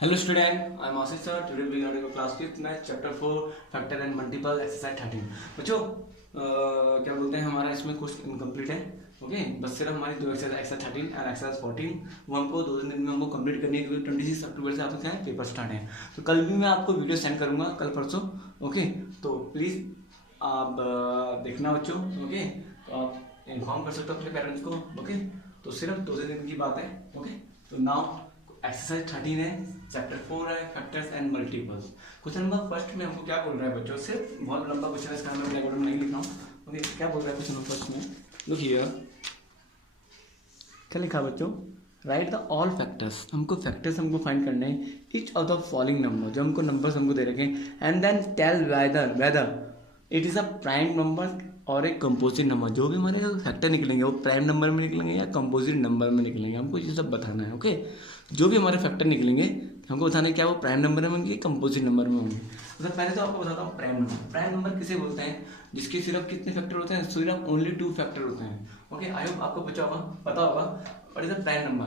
Hello student, I am Ashish sir. Today we are going to class 5th math chapter 4 factor and multiple exercise 13. बच्चों क्या बोलते हैं हमारा इसमें कुछ इनकम्प्लीट है. ओके बस सिर्फ हमारी दो एक्सरसाइज 13 और एक्सरसाइज 14 वो हमको 2 दिन में हमको कंप्लीट करनी है क्योंकि 26 अक्टूबर से आपका क्या है पेपर स्टार्ट है. तो कल भी मैं आपको वीडियो सेंड करूंगा कल परसों. ओके तो प्लीज़ आप देखना बच्चों. ओके तो आप इन्फॉर्म कर सकते हो अपने पेरेंट्स को. ओके तो सिर्फ 2 दिन की बात है. ओके तो नाउ एक्सरसाइज 13 है, चैप्टर 4 है factors and multiples. Question number first में हमको क्या बोल रहा है बच्चों, सिर्फ बहुत लंबा क्वेश्चन है इसका मैं ब्लैक बोर्ड में नहीं लिख रहा हूँ. ओके क्या बोल रहा है क्वेश्चन नंबर फर्स्ट में, लुक हियर. क्या लिखा बच्चों, राइट द ऑल फैक्टर्स. हमको फैक्टर्स हमको फाइंड करने हैं each of the following number, जो हमको नंबर्स हमको दे रखे हैं, and then tell whether it is a prime number और एक कंपोजिट नंबर. जो भी हमारे फैक्टर निकलेंगे वो प्राइम नंबर में निकलेंगे या कंपोजिट नंबर में निकलेंगे, हमको ये सब बताना है. ओके जो भी हमारे फैक्टर निकलेंगे हमको बताना है क्या वो प्राइम नंबर में होंगे कंपोजिट नंबर में होंगे. तो पहले तो आपको बताता हूँ प्राइम नंबर. प्राइम नंबर किसे बोलते हैं, जिसके सिर्फ कितने फैक्टर होते हैं, सिर्फ ओनली 2 फैक्टर होते हैं. ओके आई होप आपको पता होगा what is the prime number.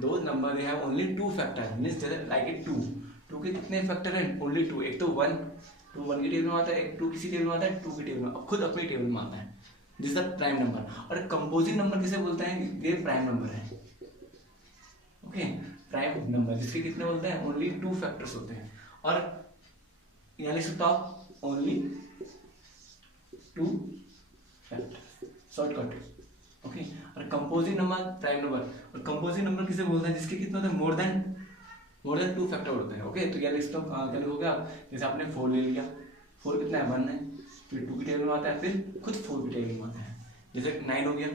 दो number they have only 2 factor means like it 2 के कितने फैक्टर हैं, ओनली 2. एक तो 1 की टेबल में आता है, एक 2 किसी टेबल में आता है, 2 की टेबल में खुद अपनी टेबल में आता है. This the prime number. और कंपोजिट नंबर किसे बोलते हैं, ये प्राइम नंबर है. ओके प्राइम नंबर जिसके कितने बोलते हैं, ओनली 2 फैक्टर्स होते हैं. और यहाँ लिख सकता हूँ ओनली 2 फैक्टर शॉर्टकट. ओके और कंपोजिट नंबर प्राइम नंबर. और कंपोजिट नंबर किसे बोलते हैं, जिसके कितने होते हैं, मोर देन 2 फैक्टर होते हैं. ओके तो यहाँ लिख सकता हूँ क्या लिखोगे आप, जैसे आपने 4 ले लिया, 4 कितना है 1 है, फिर 2 की टेबल में आता है, फिर खुद 4 की टेबल में आता है. जैसे 9 हो गया,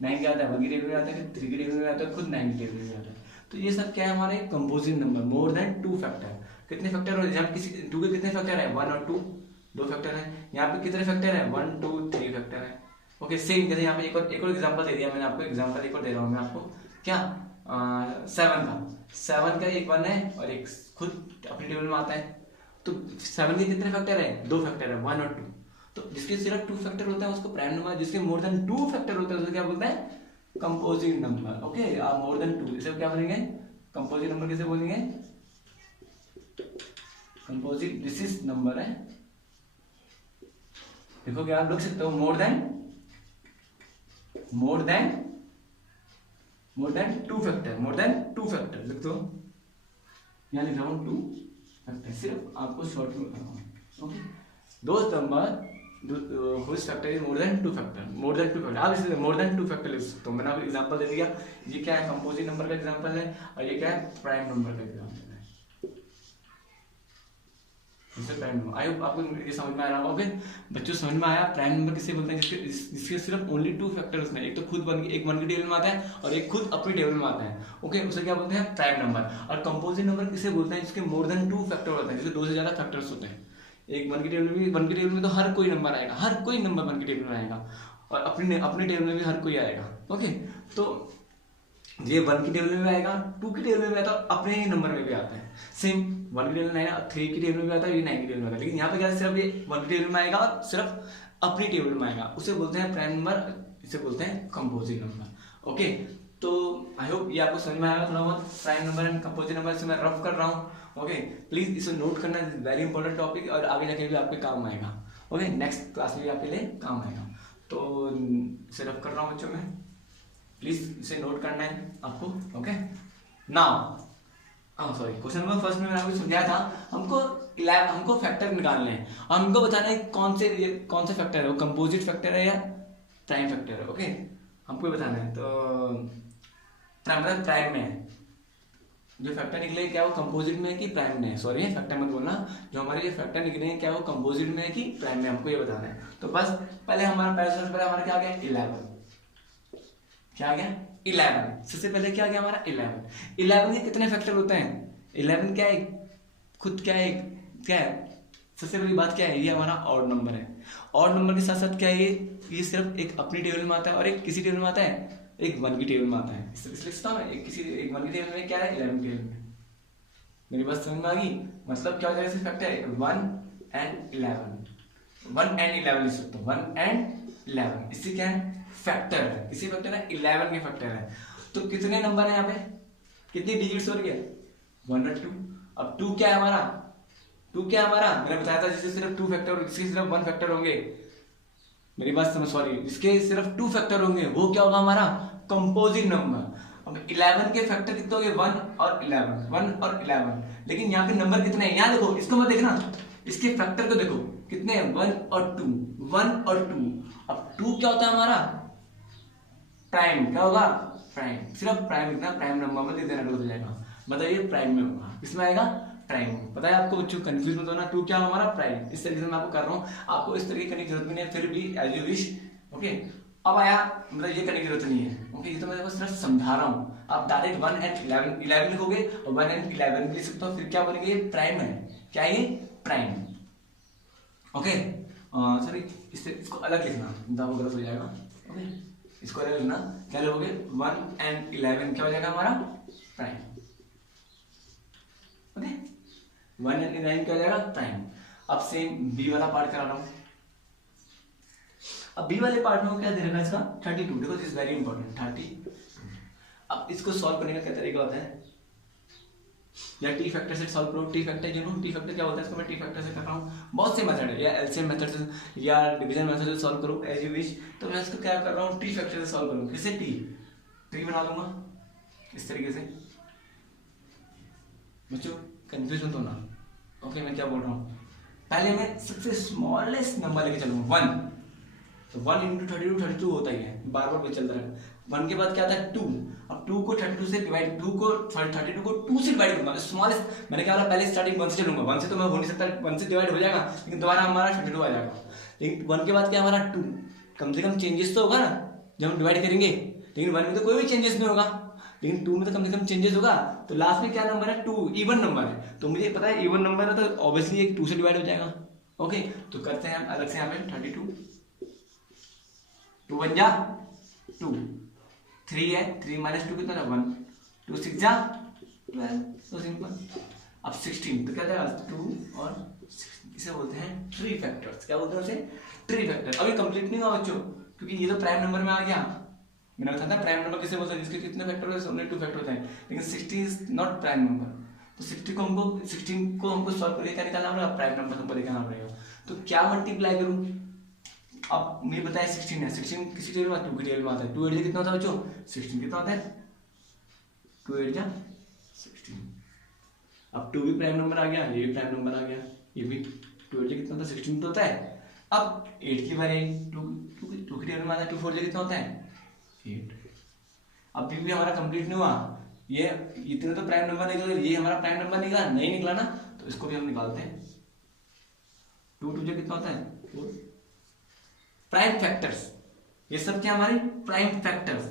9 क्या आता है 1 की टेबल में आता है, 3 की टेबल में आता है, खुद 9 की टेबल में आता है. तो ये सब क्या है हमारे composite number, more than 2 factor. कितने फैक्टर हो, जहाँ किसी 2 के कितने फैक्टर है, 1 और 2 फैक्टर है. यहाँ पे कितने फैक्टर है, 1 2 3 फैक्टर है. ओके सेम जैसे यहाँ पे एक और एग्जांपल दे दिया मैंने आपको. एग्जांपल एक और दे रहा हूँ मैं आपको, क्या 7 का एक 1 है और एक खुद अपनी टेबल में आता है. तो 7 के कितने फैक्टर है, 2 फैक्टर है, 1 और 2. तो जिसके सिर्फ 2 फैक्टर होता है उसको प्राइम नंबर, जिसके मोर देन 2 फैक्टर होते हैं उसको क्या बोलते हैं, composite number. Okay more than 2 इसे क्या बोलेंगे, कंपोजिट नंबर किसे बोलेंगे, कंपोजिट दिस इज नंबर है. देखो क्या आप लिख सकते हो, मोर देन 2 फैक्टर लिख दो. यहाँ लिख रहा हूँ 2 फैक्टर, सिर्फ आपको शॉर्ट में करना है. ओके दोस्त number whose factor is more than 2 factor. आप इसलिए मोर देन 2 फैक्टर लिख सकते हो. मैंने आपको एग्जांपल दे दिया. ये क्या है, कंपोजिट नंबर का एग्जांपल है, और ये क्या है, प्राइम नंबर का एग्जांपल है. इससे प्राइम नंबर आई होप आपको ये समझ में आ रहा होगा. ओके बच्चों समझ में आया प्राइम नंबर किसे बोलते हैं, जिसके सिर्फ ओनली 2 फैक्टर उसमें, एक तो खुद एक 1 की टेबल में आता है और एक खुद अपनी टेबल में आता है. ओके उसे क्या बोलते हैं, प्राइम नंबर. और कंपोजिट नंबर किसे बोलते हैं, जिसके मोर देन 2 फैक्टर होते हैं, जिसके 2 से ज्यादा फैक्टर्स होते हैं. एक 1 की टेबल में तो हर कोई नंबर आएगा, हर कोई नंबर 1 की टेबल में आएगा, और अपनी टेबल में भी हर कोई आएगा. ओके तो ये 1 की टेबल में भी आएगा, 2 की टेबल में भी आता है, अपने ही नंबर में भी आता है. सेम 1 की टेबल में आएगा, 3 की टेबल में भी आता है, ये 9 की टेबल में आता है. लेकिन यहाँ पे क्या सिर्फ ये 1 की टेबल में आएगा और सिर्फ अपनी टेबल में आएगा, उसे बोलते हैं प्राइम नंबर, इसे बोलते हैं कंपोजिट नंबर. ओके तो आई होप ये आपको समझ में आएगा थोड़ा बहुत. Prime number and composite number से मैं रफ कर रहा हूँ. ओके प्लीज इसे नोट करना, वेरी इंपॉर्टेंट टॉपिक, और आगे जाके भी आपके काम आएगा. ओके नेक्स्ट क्लास में भी आपके लिए काम आएगा. तो इसे रफ कर रहा हूँ बच्चों में, प्लीज इसे नोट करना है आपको. Okay now sorry question number first में मैंने आपको समझाया था, हमको फैक्टर निकालने हैं और हमको बताना है कौन से फैक्टर है, वो कंपोजिट फैक्टर है या प्राइम फैक्टर है. ओके हमको बताना है. तो प्राइम में है जो फैक्टर निकले, क्या वो कंपोजिट में है कि प्राइम में है, सॉरी फैक्टर मत बोलना, जो हमारे ये फैक्टर निकले हैं क्या वो कंपोजिट में है कि प्राइम में, हमको ये बताना है. तो बस पहले हमारा क्या आ गया 11. क्या आ गया 11. सबसे पहले क्या आ गया हमारा 11 के कितने फैक्टर होते हैं, 11 क्या है, खुद क्या है सबसे बड़ी बात क्या है, ये हमारा ऑड नंबर है. ऑड नंबर के साथ साथ क्या है, ये सिर्फ एक अपनी टेबल में आता है और एक किसी टेबल में आता है, एक 1 की टेबल में आता है. इसलिए लिखता हूँ एक 1 की टेबल में क्या है, 11 की टेबल में. मेरी बात समझ में आ गई, मतलब क्या हो जाएगा फैक्टर है 1 एंड 11 लिख सकते हो. 1 एंड 11 इससे क्या है फैक्टर है, किसी फैक्टर है 11 के फैक्टर है. तो कितने नंबर है यहाँ पे, कितनी डिजिट्स हो रही है, 1 और 2। अब 2 क्या है हमारा, 2 क्या है हमारा, मैंने बताया था जिसके सिर्फ 2 फैक्टर, जिसके सिर्फ 1 फैक्टर होंगे, मेरी बात समझ, सॉरी, जिसके सिर्फ 2 फैक्टर होंगे वो क्या होगा हमारा कंपोजिट नंबर। अब 11 के फैक्टर कितने होंगे, 1 और 11, 1 और 11, लेकिन यहाँ पे नंबर कितने हैं, यहाँ देखो, इसको मत देखना, इसके फैक्टर को देखो कितने हैं, 1 और 2, 1 और 2। अब 2 क्या होता है हमारा प्राइम, क्या होगा प्राइम, सिर्फ प्राइम लिखना, प्राइम नंबर में दे देना, हो जाएगा, मतलब ये प्राइम में होगा, किसमें आएगा प्राइम। पता है आपको बच्चों, कंफ्यूज मत होना, 2 क्या हमारा प्राइम, इस तरीके से मैं आपको कर रहा हूँ, आपको इस तरीके करने की जरूरत भी नहीं है, फिर भी एज यू विश। ओके, अब आया, मतलब ये करने की जरूरत नहीं है, ओके, ये तो मैं सिर्फ समझा रहा हूँ। आप डायरेक्ट 1 एंड 11 लिखोगे और 1 एंड 11 लिख सकते हो, फिर क्या बनेंगे, ये प्राइम है, क्या ये प्राइम। ओके, सॉरी, इसको अलग लिखना, वो गलत हो जाएगा। ओके, इसको अलग लिखना, क्या लिखोगे, 1 एंड 11 क्या हो जाएगा हमारा प्राइम। ओके, 1 एंड 11 क्या हो जाएगा प्राइम। अब सेम बी वाला पार्ट करा रहा हूं। अब बी वाले पार्ट में क्या दे रखा है इसका 32, देखो दिस इज वेरी इंपॉर्टेंट 30। अब इसको सॉल्व करने का क्या तरीका होता है, या टी फैक्टर से सॉल्व करो, टी फैक्टर टी फैक्टर क्या होता है, इसको मैं टी फैक्टर से कर रहा हूँ, बहुत से मेथड है, या एलसीएम मेथड से या डिवीजन मेथड से सॉल्व करो एज यू विश। तो मैं इसको क्या कर रहा हूँ, टी फैक्टर से सॉल्व करूँ, किसे टी बना दूंगा इस तरीके से। बच्चों कंफ्यूज मत होना, ओके, मैं क्या बोल रहा हूँ, पहले मैं सबसे स्मॉलेस्ट नंबर लेके चलूंगा 1, तो 1 इंटू 32 32 होता ही है, बार बार चलता रहेगा। 1 के बाद क्या आता है 2, अब 2 को 32 से डिवाइड, 2 को 32 को 2 से डिवाइड करूंगा, स्मॉलेस्ट, मैंने क्या बोला पहले स्टार्टिंग 1 से चलूंगा, 1 से तो मैं हो नहीं सकता, 1 से डिवाइड हो जाएगा, लेकिन दोबारा हमारा 32 आ जाएगा। लेकिन 1 के बाद क्या हमारा 2, कम से कम चेंजेस तो होगा ना जब हम डिवाइड करेंगे, लेकिन 1 में तो कोई भी चेंजेस नहीं होगा, लेकिन 2 में तो कम से कम चेंजेस होगा। तो लास्ट में क्या नंबर है 2, इवन नंबर है, तो मुझे पता है इवन नंबर है, तो ऑब्वियसली एक 2 से डिवाइड हो जाएगा। ओके, तो करते हैं हम अलग से, यहाँ पे 32, 2 1 जा 2, 3 है, 3 माइनस 2 कितना है 1, 2 6 जा 12, तो सिंपल। अब 16 तो क्या जाएगा 2 और 16, इसे बोलते हैं ट्री फैक्टर्स, क्या बोलते हैं उसे, ट्री फैक्टर। अभी कंप्लीट नहीं हुआ बच्चों, क्योंकि ये तो प्राइम नंबर में आ गया, मैंने बताया था प्राइम नंबर किसे बोलते हैं, जिसके कितने फैक्टर होते हैं, ओनली 2 फैक्टर होते हैं, लेकिन 60 इज नॉट प्राइम नंबर। तो 16 को हमको सॉल्व करके क्या निकालना पड़ेगा, प्राइम नंबर हमको निकालना पड़ेगा। तो क्या मल्टीप्लाई करूं, अब मुझे बताया 16 है, 16 किसी टेबल में 2 की टेबल में आता है, 2 8 कितना होता है बच्चों 16 कितना होता है 2 8 जा 16। अब 2 भी प्राइम नंबर आ गया, ये भी प्राइम नंबर आ गया, ये भी 2 8 कितना होता है 16 तो होता है। अब 8 की बारी 2 की टेबल में आता है, 2 4 कितना होता है 8। अब भी हमारा कंप्लीट नहीं हुआ, ये इतने तो प्राइम नंबर निकल, ये हमारा प्राइम नंबर निकला नहीं निकला ना, तो इसको भी हम निकालते हैं। 2 2 कितना होता है 4। प्राइम फैक्टर्स, ये सब क्या हमारे प्राइम फैक्टर्स।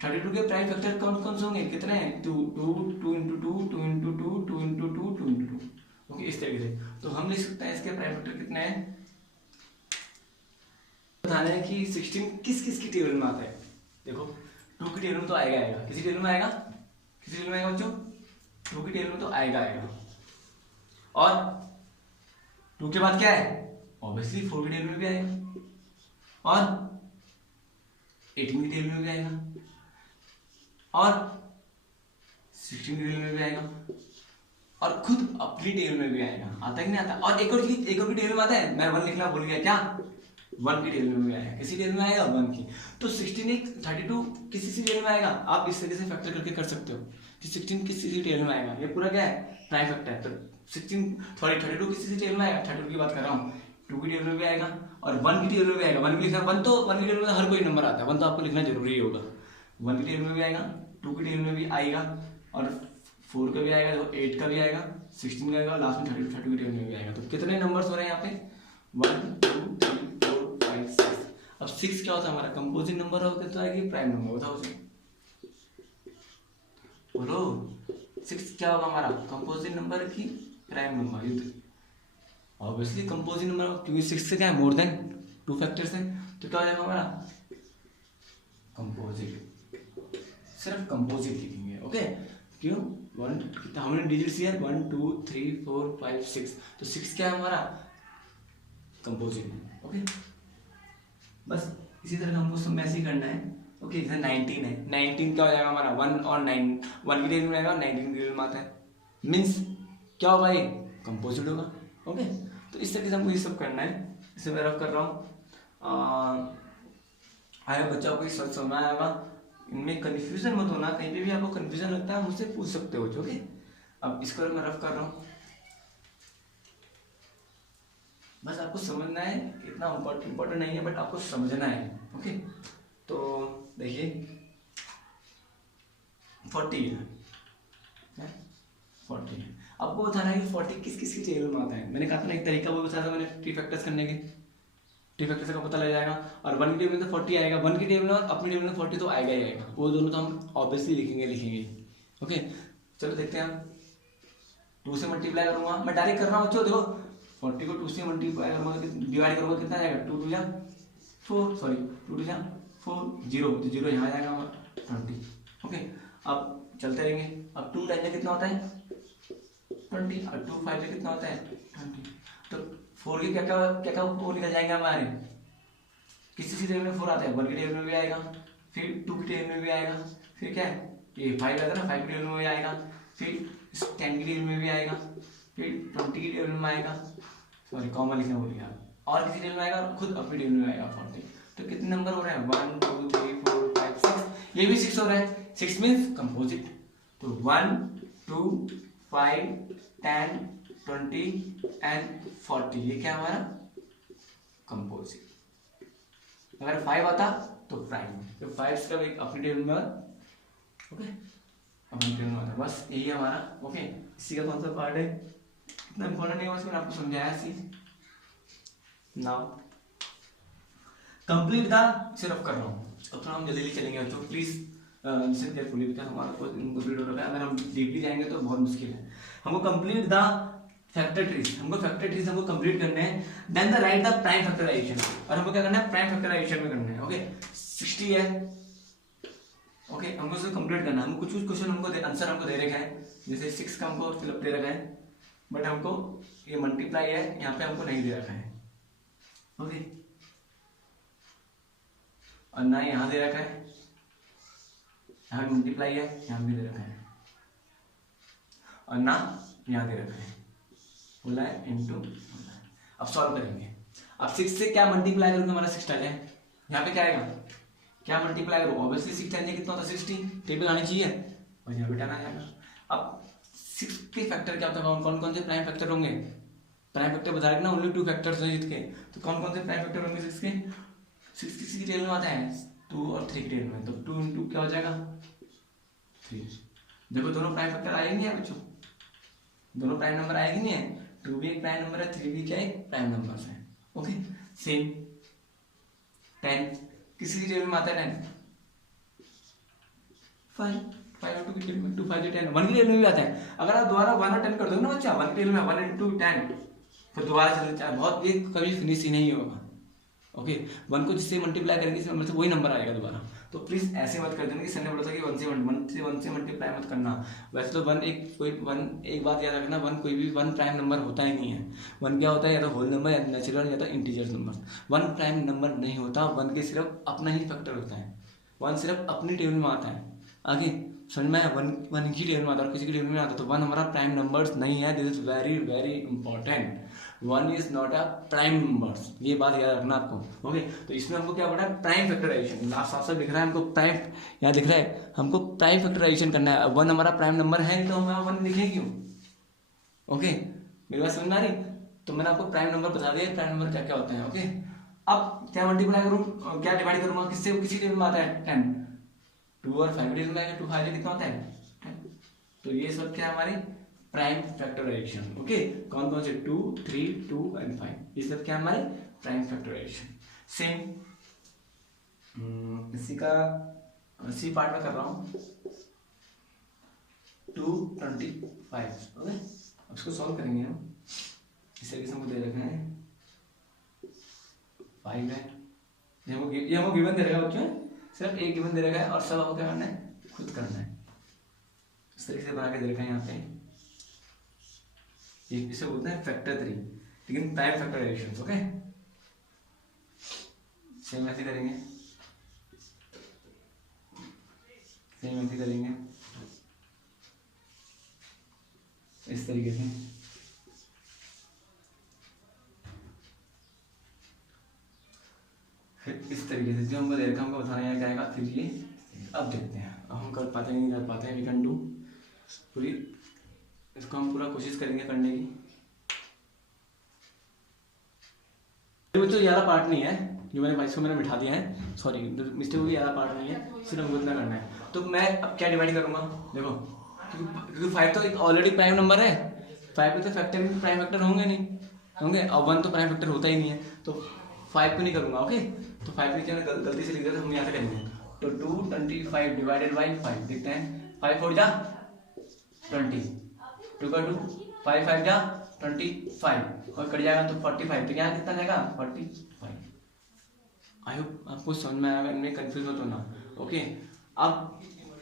32 के प्राइम फैक्टर कौन कौन से होंगे, कितने हैं 2 2 2 into 2 2 into 2 2 into 2 2 into 2। Okay, इस तरीके से तो हम लिख सकते हैं इसके प्राइम फैक्टर कितने हैं। बताना है कि 16 किस किस की टेबल में आता है। देखो 2 की टेबल में तो आएगा आएगा, किसी टेबल में आएगा, किसी टेबल में आएगा बच्चों 2 की टेबल में तो आएगा आएगा। और 2 के बाद क्या है, ऑब्वियसली 4 की टेबल में भी आएगा, और 18 की टेबल में भी आएगा, और 16 की टेबल में भी आएगा, और खुद अपनी टेबल में भी आएगा। आता है कि नहीं आता। और एक और की टेबल में आता है, मैं 1 लिखना भूल गया, क्या 1 की टेबल में भी आएगा, किसी टेबल में आएगा 1 की। तो 16 32 किसी टेबल में आएगा, आप इस तरीके से फैक्टर करके कर सकते हो कि 16 किसी टेबल में आएगा, ये पूरा क्या है प्राइम फैक्टर है। तो 32 किसी टेबल में आएगा, 32 की बात कर रहा हूँ, 2 की टेबल में भी आएगा और 1 की टेबल में भी आएगा। 1 भी लिखना, 1 की टेबल में हर कोई नंबर आता है, 1 तो आपको लिखना जरूरी होगा। 1 की टेबल में भी आएगा, 2 की टेबल में भी आएगा, और 4 का भी आएगा, 8 का भी आएगा, 16 का आएगा, लास्ट में 32 की टेबल में भी आएगा। तो कितने नंबर्स हो रहे हैं यहाँ पे 1 2 3 4 5 6। अब 6 क्या होता है हमारा कंपोजिट नंबर होगा, तो आएगी प्राइम नंबर, बताओ बोलो 6 क्या होगा हमारा कंपोजिट नंबर की prime number. Obviously composite number, क्योंकि 6 से क्या है मोर देन 2 फैक्टर्स है, तो क्या हो जाएगा हमारा कंपोजिट, सिर्फ कंपोजिट लिखेंगे। ओके, क्यों 1 कितना हमने डिजिट्स दिया 1 2 3 4 5 6, तो 6 क्या है हमारा कंपोजिट। ओके, बस इसी तरह हमको सब ऐसे ही करना है। ओके, जैसे 19 है, 19 क्या हो जाएगा हमारा 1 और 9, 1 की टेबल में आएगा, 19 की टेबल में आता है मीन्स क्या होगा, ये कंपोजिट होगा। ओके, तो इस तरीके से हमको ये सब करना है। इसे मैं रफ कर रहा हूँ। आया बच्चों को ये समझ में आएगा, इनमें कन्फ्यूजन मत होना, कहीं पे भी आपको कन्फ्यूजन लगता है मुझसे पूछ सकते हो। ओके, अब इसको मैं रफ कर रहा हूँ, बस आपको समझना है, इतना इम्पोर्टेंट नहीं है बट आपको समझना है। ओके, तो देखिए 40 है, 40 आपको बताना है कि 40 किस किस की टेबल में आता है। मैंने कहा था ना एक तरीका वो बताया था मैंने, टी फैक्टर्स करने के, टी फैक्टर्स का पता लग जाएगा। और 1 की टेबल में तो 40 आएगा, 1 की टेबल में और अपनी टेबल में 40 तो आएगा ही आएगा, वो दोनों तो हम ऑब्वियसली लिखेंगे। ओके, चलो देखते हैं हम। 2 से मल्टीप्लाई करूंगा, मैं डायरेक्ट कर रहा हूँ बच्चों, देखो 40 को 2 से मल्टीप्लाई करूंगा, डिवाइड करूंगा, कितना जाएगा, 2 2 जा 4, सॉरी 2 2 जा 4, 0 तो 0 यहाँ जाएगा हमारा 20। ओके, अब चलते रहेंगे। अब 2 टाइम में कितना होता है 20, और 2 5 में कितना होता है 20। तो 4 के क्या वो निकल जाएंगे हमारे, किसी टेबल में 4 आता है, 1 की टेबल में भी आएगा, फिर 2 की टेबल में भी आएगा, फिर क्या है ये 5 आता है ना, 5 की टेबल में भी आएगा, फिर 10 की टेबल में भी आएगा, फिर 20 की टेबल में आएगा, सॉरी कॉमन लिखना भूल गया, और किसी टेबल में आएगा, खुद अपनी टेबल में आएगा 40। तो कितने नंबर हो रहे हैं 1 2 3 4 5 6, ये भी 6 हो रहा है, 6 मीन्स कंपोजिट। तो 1 2 5 10 20 एंड 40, ये क्या हमारा कंपोजिट। अगर 5 आता तो प्राइम, तो 5 सिर्फ एक अपनी टेबल में, ओके अपनी टेबल में आता, बस यही है हमारा। ओके, इसी का कौन सा पार्ट है, इतना इंपॉर्टेंट नहीं है, मैंने आपको समझाया सी। नाउ कंप्लीट द, सिर्फ कर रहा हूँ, अब थोड़ा हम जल्दी चलेंगे बच्चों, प्लीज लिसन केयरफुली, बिकॉज़ हमारा कोर्स इनकम्प्लीट हो रहा है, अगर हम डीपली जाएंगे तो बहुत मुश्किल है। हमको कंप्लीट द फैक्टर ट्रीज, हमको फैक्टर ट्रीज हमको कंप्लीट करने हैं, then the write the prime factorisation, और हमको क्या करना है प्राइम फैक्टराइजेशन में करना है। ओके, 60 है, ओके हमको उसे कंप्लीट करना है। हमको कुछ क्वेश्चन हमको आंसर हमको दे रखा है, जैसे 6 का हमको फिलअप दे रखा है, बट हमको ये मल्टीप्लाई है यहाँ पे हमको नहीं दे रखा है। ओके, और ना यहाँ दे रखा है, यहाँ मल्टीप्लाई है, यहाँ भी दे रखा है, और ना यहाँ दे रखा है, बोला है इनटू। अब सॉल्व करेंगे, अब 6 से क्या मल्टीप्लाई करूंगा, हमारा 6 आ जाए, यहाँ पे क्या आएगा, क्या मल्टीप्लाई करूँ, ऑब्वियसली 6 टाइम कितना होता है 60, टेबल आनी चाहिए, और यहाँ पे 10 आ जाएगा। अब 6 के फैक्टर क्या होता है, कौन कौन से प्राइम फैक्टर होंगे, प्राइम फैक्टर बता रहे ना, ओनली 2 फैक्टर्स हैं जिसके, तो कौन कौन से प्राइम फैक्टर होंगे 6 के, 6 किसी की टेबल में आता है 2 और 3 की टेबल में, तो 2 इंटू क्या हो जाएगा 3। देखो दोनों प्राइम फैक्टर आएंगे या बच्चों, दोनों प्राइम नंबर आएंगे नहीं है, 2 भी एक प्राइम नंबर है, 3 भी क्या एक प्राइम नंबर है। ओके, सेम 10 किसी की टेबल में आता है 10, 5 5 इंटू की टेबल में 2 5 10, 1 की टेबल में भी आता है। अगर आप दोबारा 1 और 10 कर दोगे ना बच्चा, 1 की टेबल में 1 इंटू 10, फिर दोबारा चलना चाहिए, बहुत ये कभी फिनिश ही नहीं होगा। ओके, 1 को जिससे मल्टीप्लाई करेंगे इस नंबर से वही नंबर आएगा दोबारा, तो प्लीज ऐसे मत कर देना कि सर ने बोला था कि 1 से मल्टीप्लाई मत करना। वैसे तो 1 एक बात याद रखना, 1 कोई भी 1 प्राइम नंबर होता ही नहीं है। 1 क्या होता है, या तो होल नंबर, या नेचुरल, या तो इंटीजर नंबर। 1 प्राइम नंबर नहीं होता, 1 के सिर्फ अपना ही फैक्टर होता है, 1 सिर्फ अपनी टेबल में आता है। आगे समझ में आया, 1 की टेबल में आता है और किसी की टेबल में आता है, तो 1 हमारा प्राइम नंबर्स नहीं है, this is very very important, 1 is not a prime numbers, ये बात याद रखना आपको। ओके, तो इसमें हमको क्या पढ़ा है प्राइम फैक्टराइजेशन, आप साफ साफ दिख रहा है हमको प्राइम, यहाँ दिख रहा है हमको प्राइम फैक्टराइजेशन करना है। 1 हमारा प्राइम नंबर है तो हम 1 लिखें क्यों। ओके, मेरी बात समझ में आ रही, तो मैंने आपको प्राइम नंबर बता दिया, प्राइम नंबर क्या क्या होते हैं। ओके, अब क्या मल्टीप्लाई करूँ, क्या डिवाइड करूंगा, किससे, किसी टेबल में आता है 10, 2 और 5 टेबल में आएगा, 2 5 कितना होता है 10, तो ये सब क्या हमारे प्राइम फैक्टराइजेशन। ओके, कौन कौन से 2 3 2 एंड 5, ये सब क्या हमारे प्राइम फैक्टराइजेशन। सेम इसी का सी पार्ट में कर रहा हूँ, 225। ओके, अब इसको सॉल्व करेंगे हम, इस तरीके से हमको दे रखे हैं 5 है, ये हमको गिवन दे रखा है बच्चों, सिर्फ एक गिवन दे रखा है और सब आपको क्या करना है खुद करना है। इस तरीके से बना के दे रखा है यहाँ पे, इसे बोलते हैं फैक्टर 3, लेकिन प्राइम फैक्टराइजेशन। ओके, सेम ऐसे करेंगे, सेम ऐसे करेंगे, इस तरीके से। इस तरीके से जो हमको दे रखा हमको बताना है क्या आएगा। फिर ये अब देखते हैं, अब हम कर पाते हैं नहीं कर पाते हैं। वी कैन डू पूरी, इसको हम पूरा कोशिश करेंगे करने की। बच्चों ये वाला पार्ट नहीं है जो मैंने इसको मैंने बिठा दिया है, सॉरी मिस्टेक हुई, ये वाला पार्ट नहीं है, सिर्फ हमको इतना करना है। तो मैं अब क्या डिवाइड करूँगा, देखो क्योंकि 5 तो एक ऑलरेडी प्राइम नंबर है, 5 पे तो फैक्टर प्राइम फैक्टर होंगे नहीं होंगे, और 1 तो प्राइम फैक्टर होता ही नहीं है, तो 5 को नहीं करूँगा। ओके, तो 5 के नीचे गलती से लिख दिया, तो हम यहाँ से करेंगे। तो 225 डिवाइडेड बाई 5 देखते हैं। 5 4 जा 20, 2 का 2, 5 5 जा 25 और कट जाएगा तो 45, तो यहाँ कितना जाएगा 45। आई होप आपको समझ में आएगा, इनमें कंफ्यूज मत होना। ओके, अब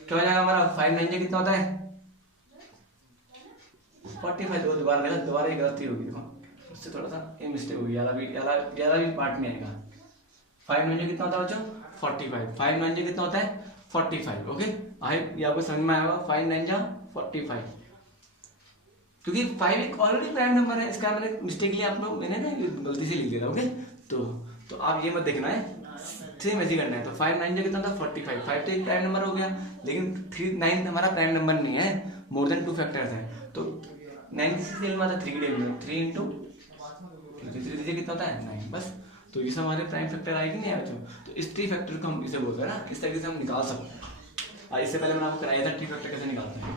क्या हो जाएगा हमारा 5 9 कितना होता है 45। देखो दोबारा एक गलती होगी, देखो उससे थोड़ा सा ये मिस्टेक होगी, याला भी पार्ट में आएगा। 5 9 कितना होता है बच्चों 45, 5 9 कितना होता है 45। ओके, आई ये आपको समझ में आएगा। 5 9 जा 45, क्योंकि 5 एक ऑलरेडी प्राइम नंबर है, इसका मैंने मिस्टेकली आप लोग मैंने ना गलती से लिख दिया था। ओके, तो आप ये मत देखना है, सेम ऐसे करना है। तो 5 9 कितना था 45, 5 तो एक प्राइम नंबर हो गया, लेकिन 3 9 हमारा प्राइम नंबर नहीं है, मोर देन 2 फैक्टर्स है। तो 9 से आता 3 के टेबल में 3 इंटू कितना होता है 9 बस। तो ये सब हमारे प्राइम फैक्टर आएगी नहीं बच्चों, तो इस 3 फैक्टर को हम इसे बोलते हैं ना, इस तरीके से हम निकाल सकते हैं। इससे पहले मैंने आपको कराया था 3 फैक्टर कैसे निकालते हैं।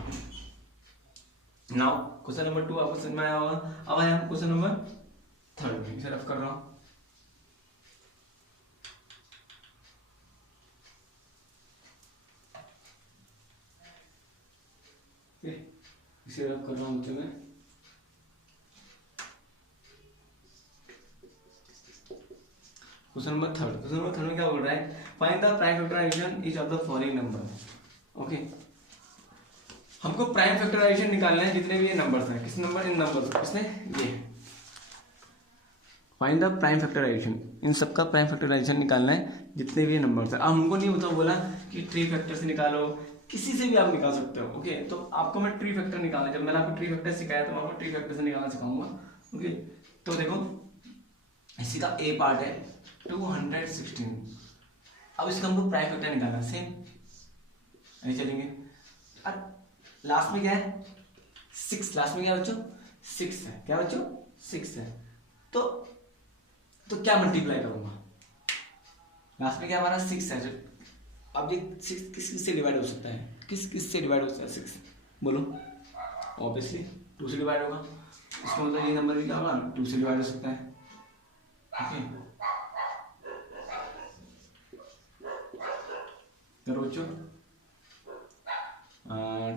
नाउ क्वेश्चन नंबर 2 आपको समझ में आया होगा। अब आए हम क्वेश्चन नंबर 3, इसे रफ कर रहा हूँ। इसे रफ कर रहा हूँ बच्चों में। क्वेश्चन नंबर 3 में क्या बोल रहा है, find the prime factorisation each of the following number. Okay, हमको प्राइम फैक्टराइजेशन निकालना है जितने भी ये नंबर्स हैं। किस नंबर, इन नंबर्स किसने, ये फाइंड द प्राइम फैक्टराइजेशन, इन सबका प्राइम फैक्टराइजेशन निकालना है जितने भी ये नंबर्स हैं। अब हमको नहीं होता बोला कि 3 फैक्टर से निकालो, किसी से भी आप निकाल सकते हो। ओके, तो आपको मैं 3 फैक्टर निकालना, जब मैंने आपको 3 फैक्टर सिखाया तो मैं आपको 3 फैक्टर से निकालना सिखाऊंगा। ओके, तो देखो इसी का ए पार्ट है 216। अब इसका हमको प्राइम फैक्टर निकालना, सेम ऐसे चलेंगे। अब लास्ट में क्या है 6, लास्ट में क्या है बच्चों 6 है, क्या बच्चों 6 है। तो क्या मल्टीप्लाई करूंगा, लास्ट में क्या हमारा 6 है। अब ये 6 किस से डिवाइड हो सकता है, किस से डिवाइड हो सकता है 6, बोलो। ऑब्वियसली 2 से डिवाइड होगा, इसका मतलब ये नंबर भी क्या होगा 2 से डिवाइड हो सकता है। ओके, करो बच्चों,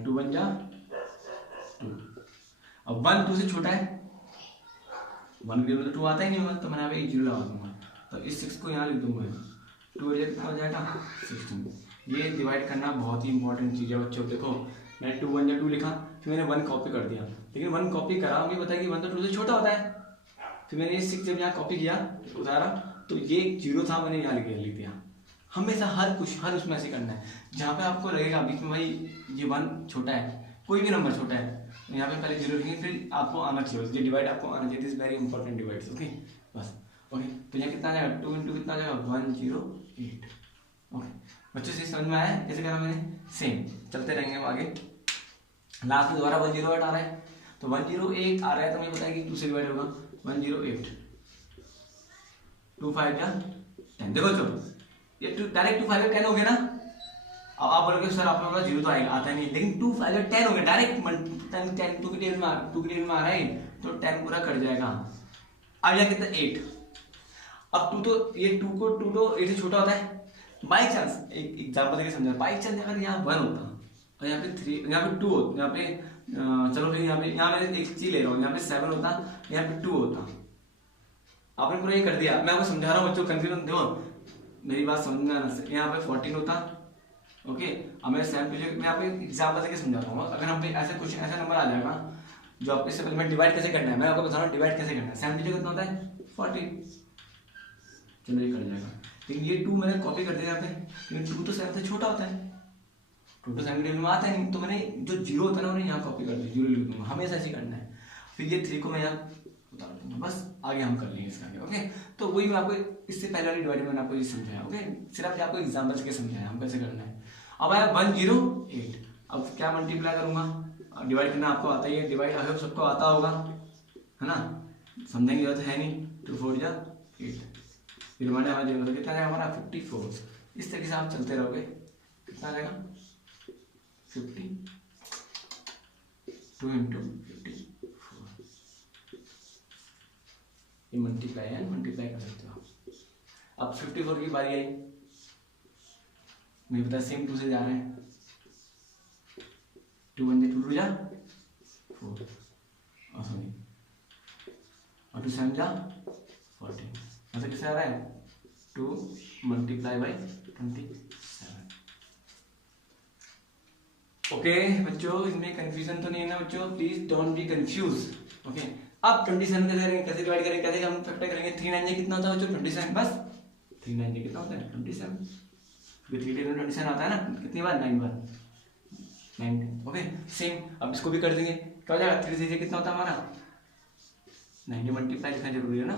2 1 जा 2। अब 1 2 से छोटा है, 1 के तो 2 आता ही नहीं होगा, तो मैंने यहाँ पे 0 लगा दूंगा, तो इस 6 को यहाँ लिख दूंगा। 2 कितना हो जाएगा 16। ये डिवाइड करना बहुत ही इंपॉर्टेंट चीज़ है बच्चों। देखो मैंने 2 1 या 2 लिखा, फिर मैंने 1 कॉपी कर दिया, लेकिन 1 कॉपी करा मुझे पता है कि 1 तो 2 से छोटा होता है। फिर मैंने ये 6 जब यहाँ कॉपी किया उतारा, तो ये 0 था, मैंने यहाँ लिख दिया। हमेशा हर उसमें ऐसे करना है, जहाँ पे आपको लगेगा बीच में भाई ये 1 छोटा है, कोई भी नंबर छोटा है, यहाँ पे पहले 0 लिखेंगे, फिर आपको आना चाहिए ये डिवाइड, आपको आना चाहिए। This very important divides. Okay बस। ओके, तो यहाँ कितना आ जाएगा 2 इंटू कितना आ जाएगा 108। ओके बच्चों से समझ में आया कैसे करा मैंने, सेम चलते रहेंगे हम आगे। लास्ट में दोबारा 108 आ रहा है, तो 108 आ रहा है, तो मुझे पता है कि 2 से डिवाइड होगा 108। 2 5 जा 10। देखो चलो ये डायरेक्ट 2 5 10 हो गया ना। अब आप बोलोगे सर आप लोगों का 0 तो आएगा, आता नहीं, लेकिन 2 5 10 हो गया डायरेक्ट। 10 2 के टेबल में आ रहा है, तो 10 पूरा कट जाएगा। अब यहाँ कितना 8। अब 2 तो ये 2 तो 8 से छोटा होता है। बाई चांस एक एग्जाम्पल देके समझा, बाई चांस अगर यहाँ 1 होता और यहाँ पे 3, यहाँ पे 2 होता, यहाँ पे चलो फिर यहाँ मैं एक चीज ले रहा हूँ, यहाँ पे 7 होता, यहाँ पे 2 होता। आपने पूरा ये कर दिया, मैं आपको समझा रहा हूँ बच्चों, कंफ्यूजन देखो मेरी बात समझ में आना। यहाँ पे 14 होता। ओके, अब मैं 7 मैं आपको एग्जाम्पल देके समझाता हूँ। अगर हम पे ऐसा नंबर आ जाएगा जो आपके से मैं डिवाइड कैसे करना है, मैं आपको बता रहा हूँ डिवाइड कैसे करना है। 7 कितना होता है 40, चलो ये कर जाएगा। लेकिन ये 2 मैंने कॉपी कर दिया यहाँ पे, लेकिन 2 तो 7 से छोटा होता है, 2 to 7 टेबल में आता है, तो मैंने जो जीरो होता है ना उन्हें यहाँ कॉपी कर दिया, जीरो लिख दूंगा, हमेशा ऐसे करना है। फिर ये 3 को मैं यहाँ उतार दूंगा, बस आगे हम कर लेंगे इसका आगे। ओके, तो वही मैं आपको इससे पहले वाली डिवाइड मैंने आपको ये समझाया। ओके, सिर्फ आपको एग्जाम्पल के समझाया हम कैसे करना है। अब आया 108, अब क्या मल्टीप्लाई करूंगा, डिवाइड करना आपको आता ही है, डिवाइड आई होप सबको आता होगा, है ना, समझने की जरूरत है नहीं। 2 4 जा 8, फिर हमारे हमारा जीरो कितना है हमारा 54। इस तरीके से आप चलते रहोगे, कितना आ जाएगा 52 × 54, ये मल्टीप्लाई है, मल्टीप्लाई कर सकते हो। अब 54 की बारी आई, मुझे पता सेम 2 से जा रहे हैं, 2 1 2 2 जा 4, सॉरी, और 2 7 जा 14, मतलब किससे आ रहा है 2 × 27। ओके बच्चों, इसमें कंफ्यूजन तो नहीं है ना बच्चों, please don't be confuse. Okay, अब 27 कैसे करेंगे, कैसे डिवाइड करेंगे, कैसे हम फैक्टर करेंगे। 3 9 कितना होता है बच्चों 27, बस 3 9 कितना होता है 27, 3 टेबल में 27 आता है ना, कितनी बार 9 बार 9। ओके सेम, अब इसको भी कर देंगे, क्या हो जाएगा 3 से कितना होता है हमारा 90, मल्टीप्लाई लिखना जरूरी है ना,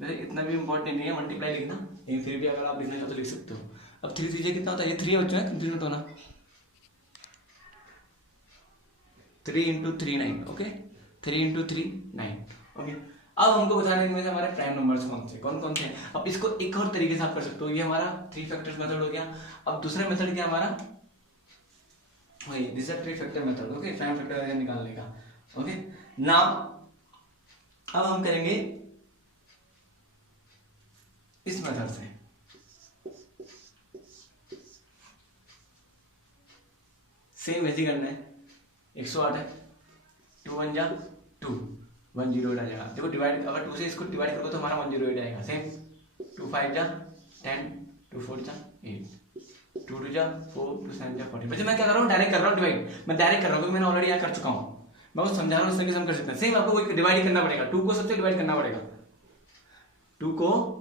वैसे इतना भी इम्पोर्टेंट नहीं है मल्टीप्लाई लिखना, लेकिन फिर भी अगर आप लिखना चाहो तो लिख सकते हो। अब 3 से कितना होता है, ये 3 बच्चों है, कंफ्यूज मत होना, 3 × 3 9, ओके 3 × 3 9। ओके, अब हमको बताना है इनमें से हमारे प्राइम नंबर्स कौन कौन से हैं। अब इसको एक और तरीके से आप कर सकते हो, ये हमारा 3 फैक्टर्स मेथड हो गया। अब दूसरा मेथड क्या हमारा, वही this is 3 factor method. Okay, prime factor निकालने का। ओके नाउ अब हम करेंगे इस मेथड से, सेम वैसे करना है। 108 है, 2 1 जा 2, 108 आ जाएगा। देखो डिवाइड, अगर 2 से इसको डिवाइड करोगे तो हमारा 108 आएगा। सेम 2 5 जा 10, 2 4 जा 8, 2 2 जा 4, 2 7 जा 14। वैसे मैं क्या कर रहा हूँ, डायरेक्ट कर रहा हूँ डिवाइड, मैं डायरेक्ट कर रहा हूँ क्योंकि मैंने ऑलरेडी यहाँ कर चुका हूँ, मैं बस समझा रहा हूँ, इस तरीके से हम कर सकते हैं। सेम आपको वही डिवाइड करना पड़ेगा, 2 को सबसे डिवाइड करना पड़ेगा, 2 को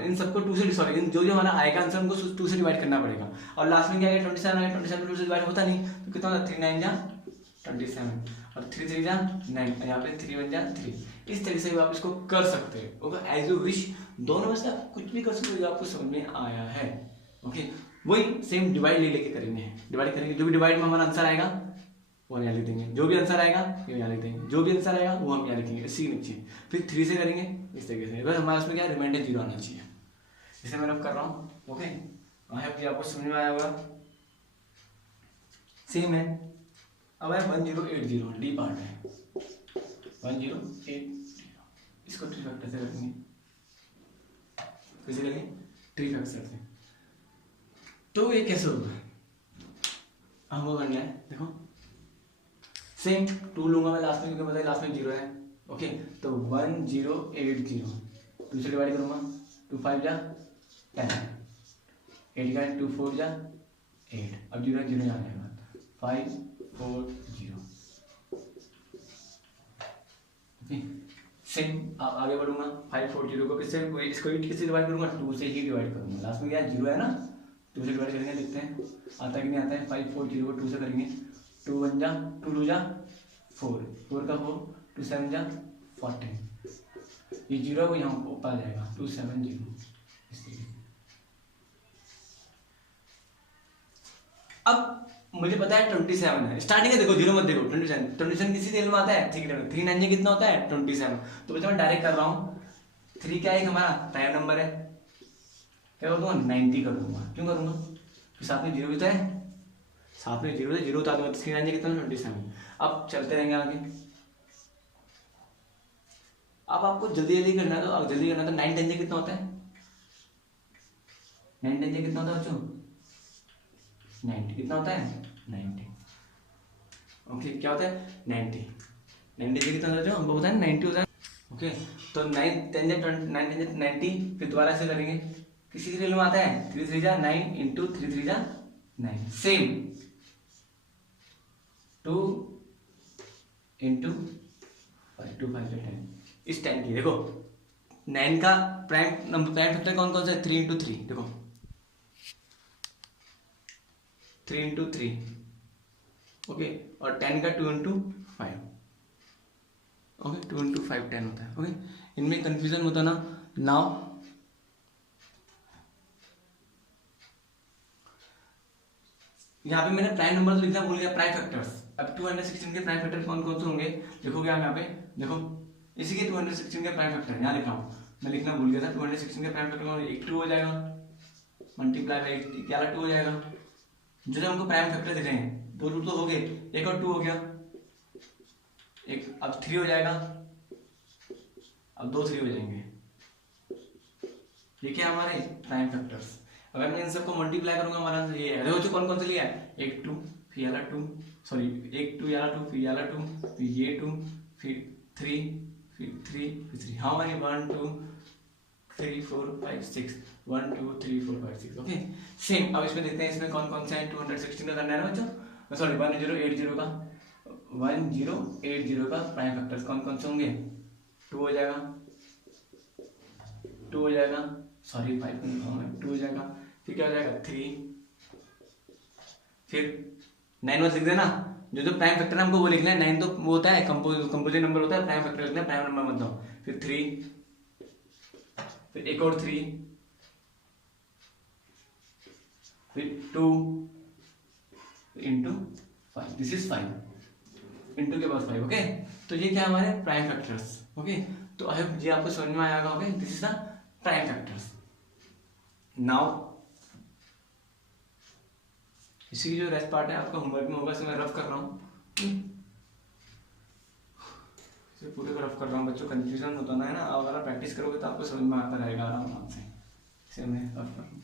इन सबको 2 से, सॉरी जो जो हमारा आएगा आंसर हमको 2 से डिवाइड करना पड़ेगा। और लास्ट में क्या है 27 आएगा, 27 2 से डिवाइड होता नहीं, तो कितना होता है 3 9 जा 27 और 3 3 जा 9, यहाँ पे 3 1 जा 3। इस तरीके से आप इसको कर सकते हो। ओके, एज यू विश, दोनों में से आप कुछ भी कर सकते हो जो आपको समझ में आया है। ओके, वही सेम डिवाइड ले लेके करेंगे, डिवाइड करेंगे, जो भी डिवाइड में हमारा आंसर आएगा वो यहाँ लिख देंगे, जो भी आंसर आएगा ये यहाँ लिख देंगे, जो भी आंसर आएगा वो हम यहाँ लिखेंगे इसी नीचे। फिर 3 से करेंगे इस तरीके से, बस हमारे उसमें क्या है रिमाइंडर 0 आना चाहिए। इसे मैं रब कर रहा हूँ। ओके, आई होप कि आपको समझ में आया होगा। सेम है, अब है 1080, डी पार्ट है 1080, इसको 3 फैक्टर से करेंगे, कैसे करेंगे 3 फैक्टर से। तो ये कैसे होगा, हमको करना है, देखो सेम 2 लूंगा मैं लास्ट में, क्योंकि मतलब लास्ट में 0 है। ओके, तो 1080, 2 से डिवाइड करूंगा, 2 5 जा 10, 8 का 2 4 जा 8, अब 0 0 आ जाएगा 5 4 0। ओके, सेम अब आगे बढ़ूंगा, 5 4 0 को किससे, इसको किससे डिवाइड करूंगा, 2 से ही डिवाइड करूंगा, लास्ट में क्या 0 है ना, 2 से डिवाइड करेंगे, देखते हैं आता है कि नहीं आता है। 5 4 0 को 2 से करेंगे, 2 1 जा 2 2 जा 4, 4 का 4, 2 7 जा 14, ये 0 वो यहाँ ऊपर आ जाएगा 2 7 0। अब मुझे पता है 27 है, स्टार्टिंग है, देखो 0 मत देखो, 27 किसी टेबल में आता है, ठीक है 3 9 कितना होता है 27। तो बच्चा मैं डायरेक्ट कर रहा हूँ, 3 क्या है हमारा प्राइम नंबर है, क्या कर दूंगा 90 कर दूंगा, क्यों करूंगा, फिर साथ में 0 भी तो है, साथ में 0 से 0 उतार दूंगा, 3 9 कितना 27। अब चलते रहेंगे आगे। अब आपको जल्दी जल्दी करना है, तो जल्दी करना है तो 9 10 कितना होता है, 9 10 कितना होता है बच्चों 90, कितना होता है 90। ओके, क्या होता है 90, 90 कितना होता है जो हमको पता है 90 होता है। ओके, तो 9 10 90, फिर दोबारा से करेंगे, किसी सीरियल में आता है 3 3 जा 9 इंटू 3 3 जा 9, सेम 2 इंटू 5 2 5 10। इस टाइम की देखो 9 का प्राइम नंबर, प्राइम फैक्टर कौन कौन सा है, 3 इंटू 3, देखो 3 × 3, ओके, और 10 का 2 × 5, ओके, 2 × 5 10 होता है, ओके। इनमें कंफ्यूजन होता ना। नाउ यहाँ पे मैंने प्राइम नंबर तो लिखना भूल गया, प्राइम फैक्टर्स। अब 216 के प्राइम फैक्टर कौन कौन से होंगे देखोगे आप यहाँ पे, देखो इसी के 216 के प्राइम फैक्टर यहाँ लिख रहा हूँ, मैं लिखना भूल गया था। 216 के प्राइम फैक्टर कौन, 1 2 हो जाएगा, मल्टीप्लाई बाई 11 2 हो जाएगा। जो हमको प्राइम फैक्टर दिख रहे हैं, 2 रूट तो हो गए, 1 और 2 हो गया, एक अब 3 हो जाएगा, अब 2 3 हो जाएंगे। ये क्या हमारे प्राइम फैक्टर्स। अगर मैं इन सबको मल्टीप्लाई करूंगा हमारा आंसर ये है। देखो कौन कौन से लिया है, 1 2 फिर वाला 2, सॉरी 1 2 वाला 2 फिर वाला 2 फिर ये 2 फिर 3 फिर 3 फिर 3, हाउ मेनी 1 2 3 4 5 6, 1 2 3 4 5 6, ओके। सेम अब इसमें देखते हैं इसमें कौन कौन से हैं। 216 का करना है ना बच्चों, सॉरी 1080 का, 1080 का प्राइम फैक्टर्स कौन कौन से होंगे, 2 हो जाएगा, 2 हो जाएगा, सॉरी 5 2 हो जाएगा, फिर क्या हो जाएगा 3, फिर 9 मत लिख देना, जो प्राइम फैक्टर हमको वो लिखना है। 9 तो वो होता है कंपोजिट नंबर होता है, प्राइम फैक्टर लिखना है, प्राइम नंबर मत दो। फिर 3, फिर एक और 3, फिर 2 इंटू 5, दिस इज 5 इंटू के बाद 5, ओके। तो ये क्या हमारे प्राइम फैक्टर्स, ओके। तो आई होप ये आपको समझ में आएगा, okay. This is the prime factors. Now इसी की जो रेस्ट पार्ट है आपका होमवर्क में होगा, इसे मैं रफ कर रहा हूँ, इसे पूरे को रफ कर रहा हूँ। बच्चों कंफ्यूजन होता ना है ना, अगर आप प्रैक्टिस करोगे तो आपको समझ में आता रहेगा आराम से। इसे मैं रफ कर रहा हूँ।